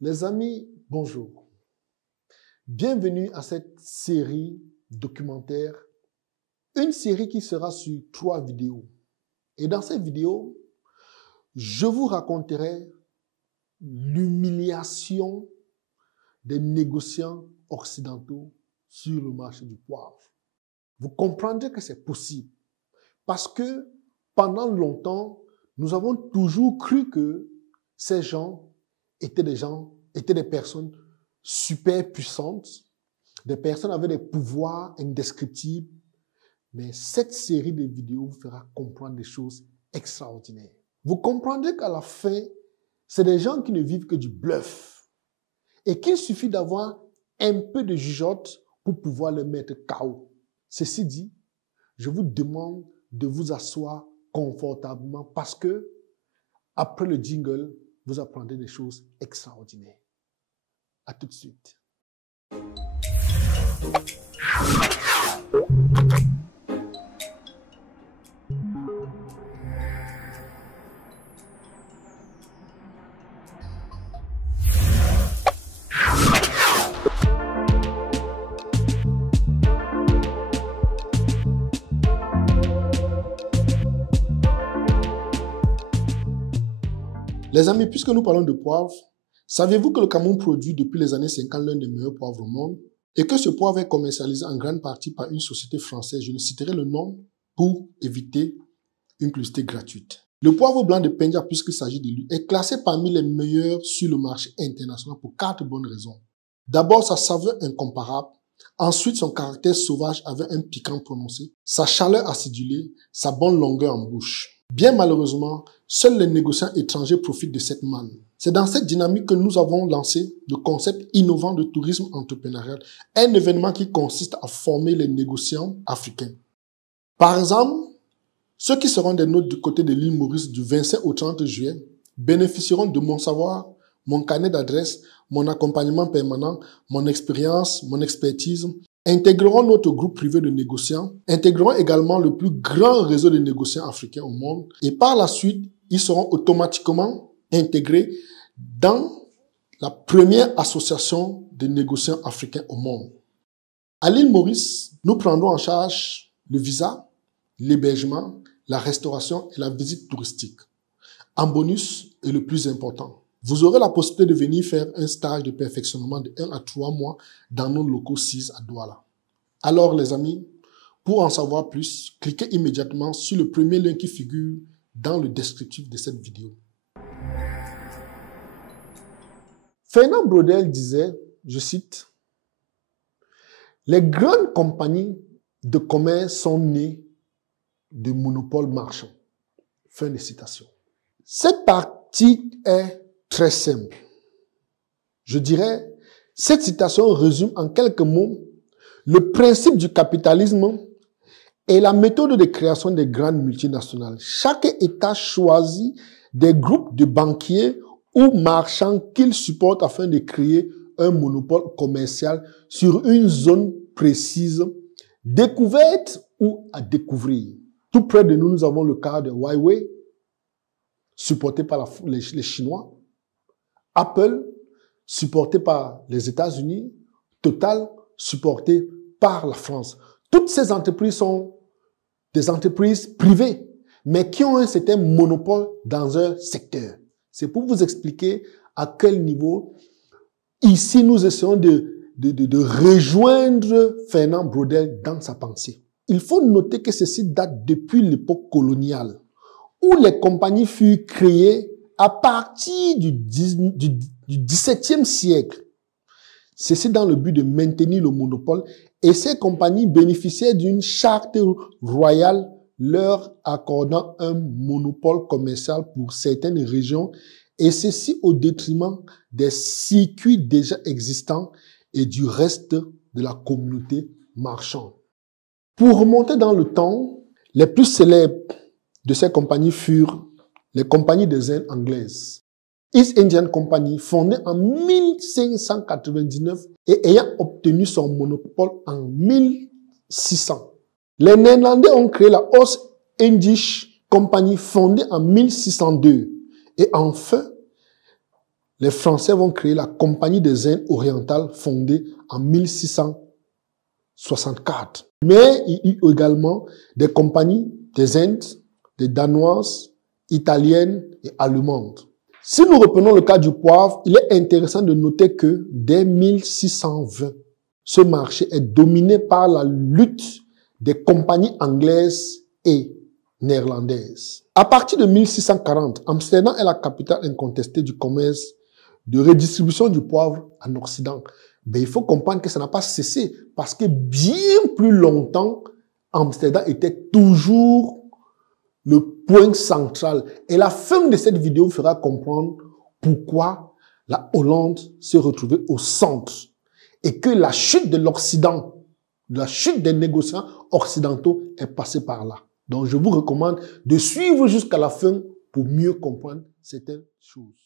Les amis, bonjour. Bienvenue à cette série documentaire, une série qui sera sur 3 vidéos. Et dans cette vidéo, je vous raconterai l'humiliation des négociants occidentaux sur le marché du poivre. Vous comprendrez que c'est possible parce que pendant longtemps, nous avons toujours cru que ces gens étaient des personnes super puissantes, des personnes avec des pouvoirs indescriptibles. Mais cette série de vidéos vous fera comprendre des choses extraordinaires. Vous comprendrez qu'à la fin, c'est des gens qui ne vivent que du bluff et qu'il suffit d'avoir un peu de jugeote pour pouvoir les mettre KO. Ceci dit, je vous demande de vous asseoir confortablement parce que après le jingle, vous apprendrez des choses extraordinaires. À tout de suite. Les amis, puisque nous parlons de poivre, savez-vous que le Cameroun produit depuis les années 50 l'un des meilleurs poivres au monde et que ce poivre est commercialisé en grande partie par une société française, je ne citerai le nom pour éviter une publicité gratuite. Le poivre blanc de Pendia, puisqu'il s'agit de lui, est classé parmi les meilleurs sur le marché international pour 4 bonnes raisons. D'abord, sa saveur incomparable. Ensuite, son caractère sauvage avec un piquant prononcé, sa chaleur acidulée, sa bonne longueur en bouche. Bien malheureusement, seuls les négociants étrangers profitent de cette manne. C'est dans cette dynamique que nous avons lancé le concept innovant de tourisme entrepreneurial, un événement qui consiste à former les négociants africains. Par exemple, ceux qui seront des nôtres du côté de l'île Maurice du 25 au 30 juillet bénéficieront de mon savoir, mon carnet d'adresses, mon accompagnement permanent, mon expérience, mon expertise, intégreront notre groupe privé de négociants, intégreront également le plus grand réseau de négociants africains au monde et par la suite, ils seront automatiquement intégrés dans la première association de négociants africains au monde. À l'île Maurice, nous prendrons en charge le visa, l'hébergement, la restauration et la visite touristique. En bonus, et le plus important, vous aurez la possibilité de venir faire un stage de perfectionnement de 1 à 3 mois dans nos locaux 6 à Douala. Alors les amis, pour en savoir plus, cliquez immédiatement sur le premier lien qui figure dans le descriptif de cette vidéo. Fernand Braudel disait, je cite, « Les grandes compagnies de commerce sont nées de monopoles marchands. » Fin de citation. Cette partie est très simple. Je dirais, cette citation résume en quelques mots le principe du capitalisme et la méthode de création des grandes multinationales. Chaque État choisit des groupes de banquiers ou marchands qu'il supporte afin de créer un monopole commercial sur une zone précise, découverte ou à découvrir. Tout près de nous, nous avons le cas de Huawei, supporté par les Chinois, Apple, supporté par les États-Unis, Total, supporté par la France. Toutes ces entreprises sont des entreprises privées, mais qui ont un certain monopole dans un secteur. C'est pour vous expliquer à quel niveau, ici, nous essayons de rejoindre Fernand Braudel dans sa pensée. Il faut noter que ceci date depuis l'époque coloniale, où les compagnies furent créées à partir du XVIIe siècle. Ceci dans le but de maintenir le monopole et ces compagnies bénéficiaient d'une charte royale leur accordant un monopole commercial pour certaines régions et ceci au détriment des circuits déjà existants et du reste de la communauté marchande. Pour remonter dans le temps, les plus célèbres de ces compagnies furent les compagnies des Indes anglaises. East Indian Company, fondée en 1599 et ayant obtenu son monopole en 1600. Les Néerlandais ont créé la Oost-Indische Compagnie, fondée en 1602. Et enfin, les Français vont créer la Compagnie des Indes orientales fondée en 1664. Mais il y a également des compagnies des Indes, des danoises, italiennes et allemandes. Si nous reprenons le cas du poivre, il est intéressant de noter que dès 1620, ce marché est dominé par la lutte des compagnies anglaises et néerlandaises. À partir de 1640, Amsterdam est la capitale incontestée du commerce de redistribution du poivre en Occident. Mais il faut comprendre que ça n'a pas cessé parce que bien plus longtemps, Amsterdam était toujours le point central. Et la fin de cette vidéo fera comprendre pourquoi la Hollande s'est retrouvée au centre et que la chute de l'Occident, la chute des négociants occidentaux est passée par là. Donc, je vous recommande de suivre jusqu'à la fin pour mieux comprendre certaines choses.